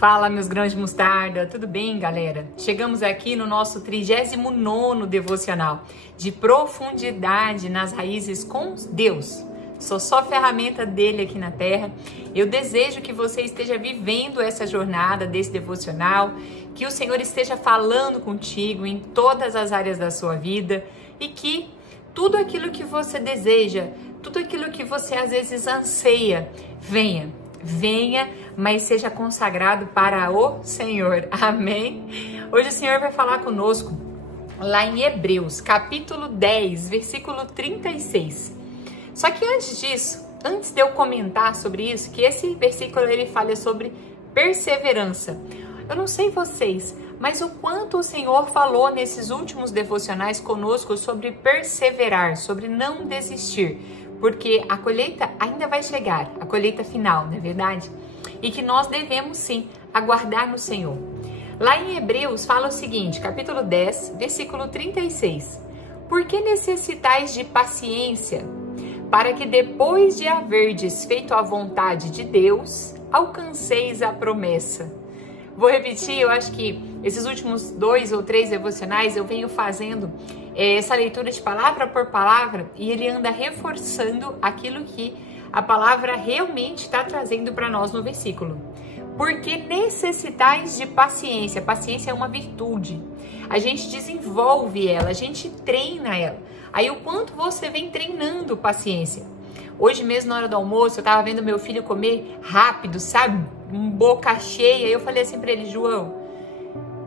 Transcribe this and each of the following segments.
Fala, meus grãos de mostarda, tudo bem, galera? Chegamos aqui no nosso 39º devocional de profundidade nas raízes com Deus. Sou só ferramenta dele aqui na Terra. Eu desejo que você esteja vivendo essa jornada desse devocional, que o Senhor esteja falando contigo em todas as áreas da sua vida e que tudo aquilo que você deseja, tudo aquilo que você às vezes anseia, venha, mas seja consagrado para o Senhor. Amém? Hoje o Senhor vai falar conosco lá em Hebreus, capítulo 10, versículo 36. Só que antes disso, antes de eu comentar sobre isso, que esse versículo ele fala sobre perseverança. Eu não sei vocês, mas o quanto o Senhor falou nesses últimos devocionais conosco sobre perseverar, sobre não desistir. Porque a colheita ainda vai chegar, a colheita final, não é verdade? E que nós devemos sim aguardar no Senhor. Lá em Hebreus fala o seguinte, capítulo 10, versículo 36. Por que necessitais de paciência, para que depois de haverdes feito a vontade de Deus, alcanceis a promessa? Vou repetir, eu acho que esses últimos 2 ou 3 devocionais eu venho fazendo essa leitura de palavra por palavra e ele anda reforçando aquilo que a palavra realmente está trazendo para nós no versículo. Porque necessitais de paciência. Paciência é uma virtude. A gente desenvolve ela, a gente treina ela. Aí o quanto você vem treinando paciência. Hoje mesmo, na hora do almoço, eu estava vendo meu filho comer rápido, sabe? Boca cheia. Eu falei assim para ele, João,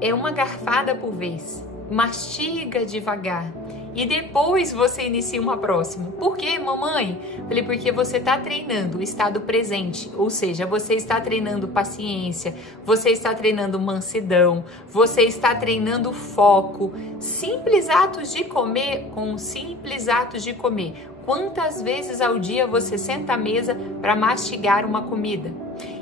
é uma garfada por vez. Mastiga devagar. E depois você inicia uma próxima. Por quê, mamãe? Falei, porque você está treinando o estado presente. Ou seja, você está treinando paciência, você está treinando mansidão, você está treinando foco. Simples atos de comer, com simples atos de comer. Quantas vezes ao dia você senta à mesa para mastigar uma comida?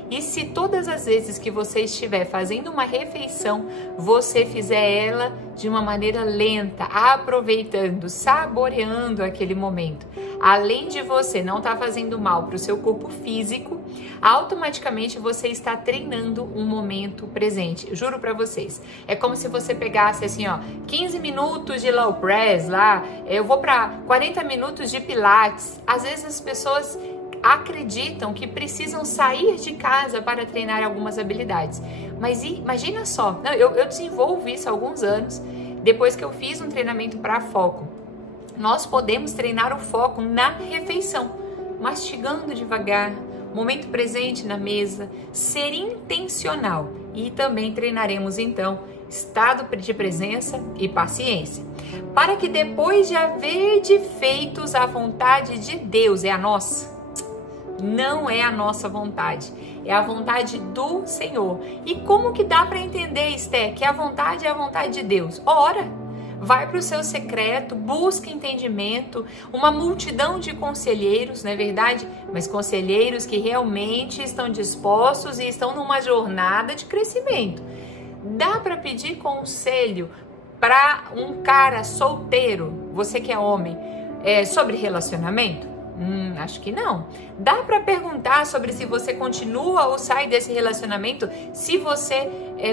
E se todas as vezes que você estiver fazendo uma refeição, você fizer ela de uma maneira lenta, aproveitando, saboreando aquele momento, além de você não estar fazendo mal para o seu corpo físico, automaticamente você está treinando um momento presente. Eu juro para vocês, é como se você pegasse assim, 15 minutos de low press lá, eu vou para 40 minutos de pilates. Às vezes as pessoas acreditam que precisam sair de casa para treinar algumas habilidades. Mas imagina só, eu desenvolvo isso há alguns anos, depois que eu fiz um treinamento para foco. Nós podemos treinar o foco na refeição, mastigando devagar, momento presente na mesa, ser intencional. E também treinaremos então estado de presença e paciência. Para que depois de haver feitos a vontade de Deus, é a nossa. Não é a nossa vontade, é a vontade do Senhor. E como que dá para entender, Esther, que a vontade é a vontade de Deus? Ora, vai para o seu secreto, busca entendimento, uma multidão de conselheiros, não é verdade? Mas conselheiros que realmente estão dispostos e estão numa jornada de crescimento. Dá para pedir conselho para um cara solteiro, você que é homem, sobre relacionamento? Acho que não. Dá para perguntar sobre se você continua ou sai desse relacionamento, se você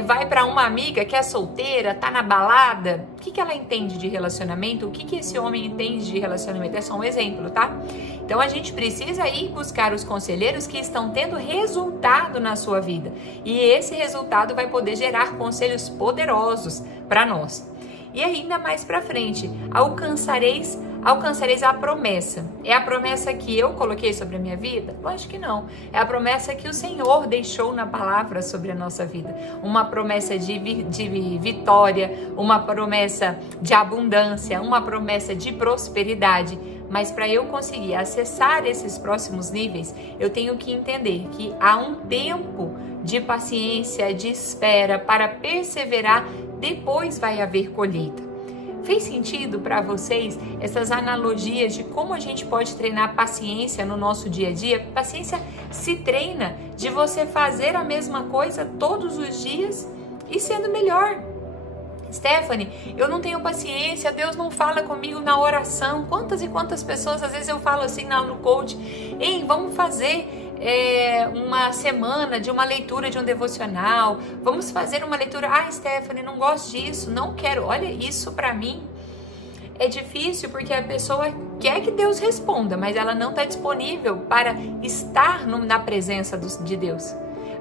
vai para uma amiga que é solteira, tá na balada, o que ela entende de relacionamento, o que esse homem entende de relacionamento, é só um exemplo, tá? Então a gente precisa ir buscar os conselheiros que estão tendo resultado na sua vida e esse resultado vai poder gerar conselhos poderosos para nós. E ainda mais para frente, alcançareis a promessa. É a promessa que eu coloquei sobre a minha vida? Lógico que não. É a promessa que o Senhor deixou na palavra sobre a nossa vida. Uma promessa de vitória, uma promessa de abundância, uma promessa de prosperidade. Mas para eu conseguir acessar esses próximos níveis, eu tenho que entender que há um tempo de paciência, de espera, para perseverar, depois vai haver colheita. Fez sentido para vocês essas analogias de como a gente pode treinar paciência no nosso dia a dia? Paciência se treina de você fazer a mesma coisa todos os dias e sendo melhor. Stephanie, eu não tenho paciência, Deus não fala comigo na oração. Quantas e quantas pessoas, às vezes eu falo assim no coach, ei, vamos fazer uma semana de uma leitura de um devocional. Vamos fazer uma leitura. Ah, Stephanie, não gosto disso, não quero. Olha, isso para mim é difícil porque a pessoa quer que Deus responda, mas ela não está disponível para estar na presença de Deus,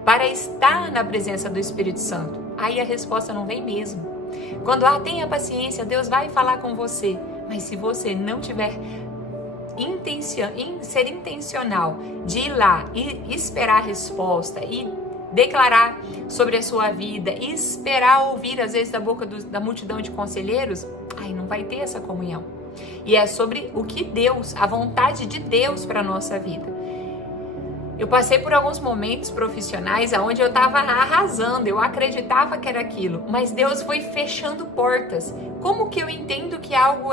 para estar na presença do Espírito Santo. Aí a resposta não vem mesmo. Quando tenha paciência, Deus vai falar com você, mas se você não tiver ser intencional de ir lá e esperar a resposta e declarar sobre a sua vida e esperar ouvir às vezes da boca da multidão de conselheiros, aí não vai ter essa comunhão. E é sobre o que Deus, a vontade de Deus para a nossa vida. Eu passei por alguns momentos profissionais onde eu estava arrasando, eu acreditava que era aquilo, mas Deus foi fechando portas. Como que eu entendo que algo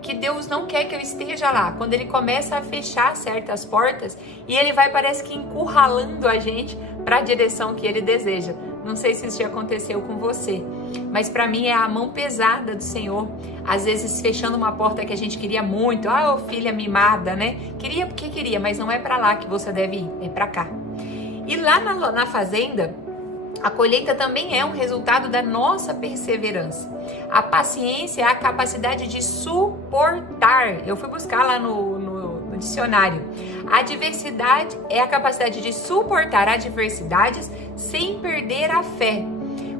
que Deus não quer que eu esteja lá? Quando Ele começa a fechar certas portas e Ele vai, parece que encurralando a gente para a direção que Ele deseja. Não sei se isso já aconteceu com você, mas para mim é a mão pesada do Senhor, às vezes fechando uma porta que a gente queria muito. Filha mimada, né? Queria porque queria, mas não é para lá que você deve ir, é para cá. E lá na fazenda, a colheita também é um resultado da nossa perseverança. A paciência é a capacidade de suportar. Eu fui buscar lá no dicionário. A adversidade é a capacidade de suportar adversidades sem perder a fé.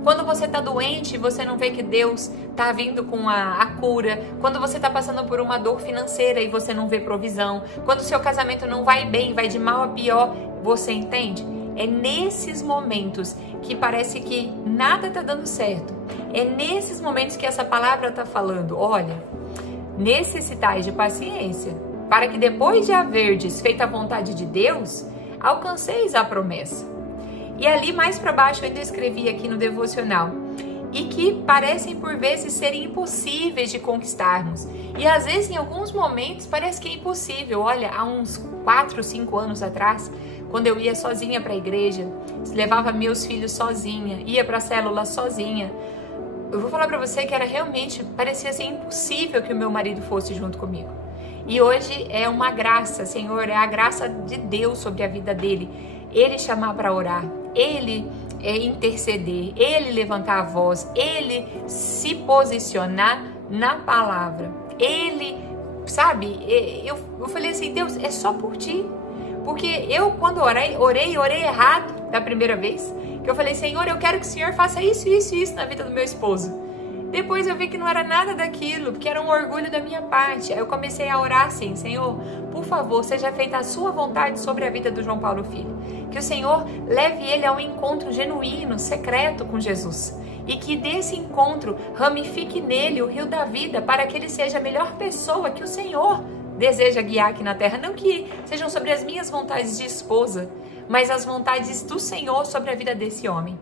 Quando você está doente e você não vê que Deus está vindo com a cura, quando você está passando por uma dor financeira e você não vê provisão, quando o seu casamento não vai bem, vai de mal a pior, você entende? É nesses momentos que parece que nada está dando certo. É nesses momentos que essa palavra está falando, olha, necessitais de paciência, para que depois de haverdes feito a vontade de Deus, alcanceis a promessa. E ali mais para baixo eu ainda escrevi aqui no devocional, e que parecem por vezes serem impossíveis de conquistarmos. E às vezes em alguns momentos parece que é impossível. Olha, há uns 4, 5 anos atrás, quando eu ia sozinha para a igreja, levava meus filhos sozinha, ia para a célula sozinha, eu vou falar para você que parecia ser impossível que o meu marido fosse junto comigo. E hoje é uma graça, Senhor, é a graça de Deus sobre a vida dele. Ele chamar para orar, ele interceder, ele levantar a voz, ele se posicionar na palavra. Ele, sabe, eu falei assim, Deus, é só por ti. Porque eu, quando orei errado da primeira vez, que eu falei, Senhor, eu quero que o Senhor faça isso, isso e isso na vida do meu esposo. Depois eu vi que não era nada daquilo, que era um orgulho da minha parte. Aí eu comecei a orar assim, Senhor, por favor, seja feita a sua vontade sobre a vida do João Paulo Filho. Que o Senhor leve ele a um encontro genuíno, secreto com Jesus. E que desse encontro ramifique nele o rio da vida, para que ele seja a melhor pessoa que o Senhor deseja guiar aqui na terra. Não que sejam sobre as minhas vontades de esposa, mas as vontades do Senhor sobre a vida desse homem.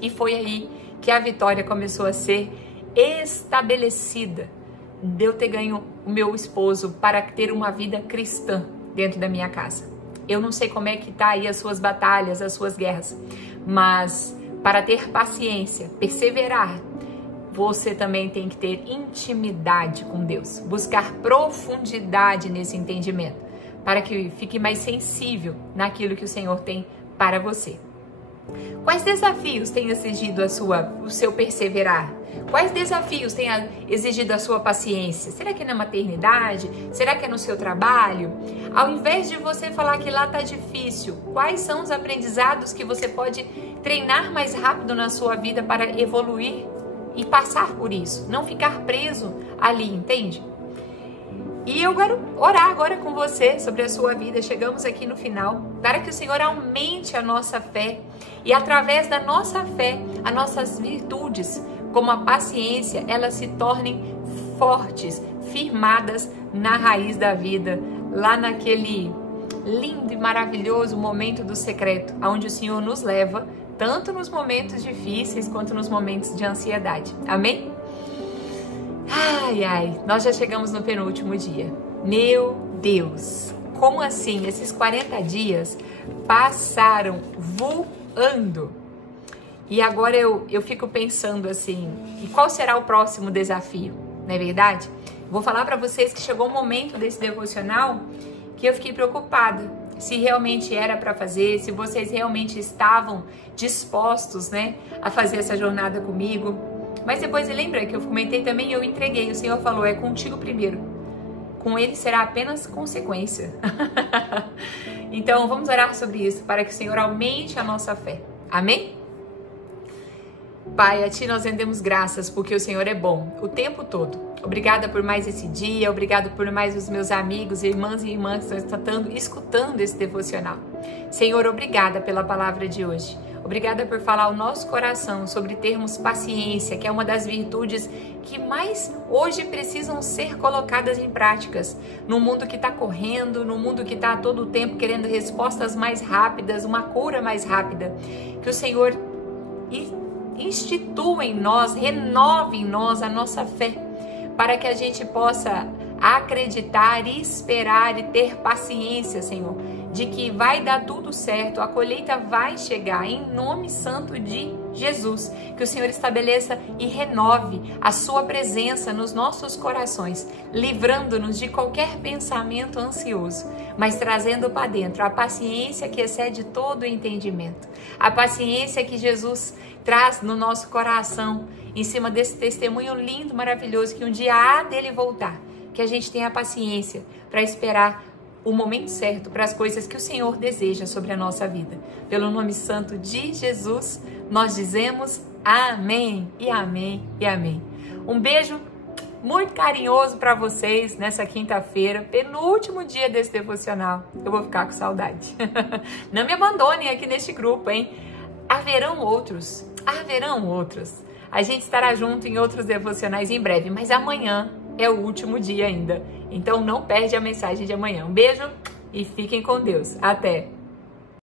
E foi aí que a vitória começou a ser estabelecida, de eu ter ganho o meu esposo para ter uma vida cristã dentro da minha casa. Eu não sei como é que tá aí as suas batalhas, as suas guerras, mas para ter paciência, perseverar, você também tem que ter intimidade com Deus, buscar profundidade nesse entendimento, para que fique mais sensível naquilo que o Senhor tem para você. Quais desafios têm exigido o seu perseverar? Quais desafios têm exigido a sua paciência? Será que é na maternidade? Será que é no seu trabalho? Ao invés de você falar que lá está difícil, quais são os aprendizados que você pode treinar mais rápido na sua vida para evoluir e passar por isso? Não ficar preso ali, entende? E eu quero orar agora com você sobre a sua vida. Chegamos aqui no final, para que o Senhor aumente a nossa fé e através da nossa fé, as nossas virtudes, como a paciência, elas se tornem fortes, firmadas na raiz da vida, lá naquele lindo e maravilhoso momento do secreto, onde o Senhor nos leva, tanto nos momentos difíceis quanto nos momentos de ansiedade. Amém? Ai, ai, nós já chegamos no penúltimo dia. Meu Deus, como assim? Esses 40 dias passaram voando. E agora eu fico pensando assim, e qual será o próximo desafio? Não é verdade? Vou falar para vocês que chegou um momento desse devocional que eu fiquei preocupada. se realmente era para fazer, se vocês realmente estavam dispostos, né, a fazer essa jornada comigo. Mas depois, lembra que eu comentei também, eu entreguei, o Senhor falou, é contigo primeiro. Com ele será apenas consequência. Então, vamos orar sobre isso, para que o Senhor aumente a nossa fé. Amém? Pai, a Ti nós rendemos graças, porque o Senhor é bom o tempo todo. Obrigada por mais esse dia, obrigado por mais os meus amigos, irmãs e irmãs que estão escutando esse devocional. Senhor, obrigada pela palavra de hoje. Obrigada por falar ao nosso coração sobre termos paciência, que é uma das virtudes que mais hoje precisam ser colocadas em práticas. No mundo que está correndo, no mundo que está a todo tempo querendo respostas mais rápidas, uma cura mais rápida. Que o Senhor institua em nós, renove em nós a nossa fé, para que a gente possa acreditar e esperar e ter paciência, Senhor, de que vai dar tudo certo, a colheita vai chegar, em nome santo de Jesus. Que o Senhor estabeleça e renove a sua presença nos nossos corações, livrando-nos de qualquer pensamento ansioso, mas trazendo para dentro a paciência que excede todo o entendimento, a paciência que Jesus traz no nosso coração, em cima desse testemunho lindo, maravilhoso, que um dia há dele voltar, que a gente tenha paciência para esperar o momento certo para as coisas que o Senhor deseja sobre a nossa vida. Pelo nome santo de Jesus, nós dizemos amém e amém e amém. Um beijo muito carinhoso para vocês nessa quinta-feira, penúltimo dia desse devocional. Eu vou ficar com saudade. Não me abandonem aqui neste grupo, hein? Haverão outros. A gente estará junto em outros devocionais em breve, mas amanhã é o último dia ainda. Então não perde a mensagem de amanhã. Um beijo e fiquem com Deus. Até!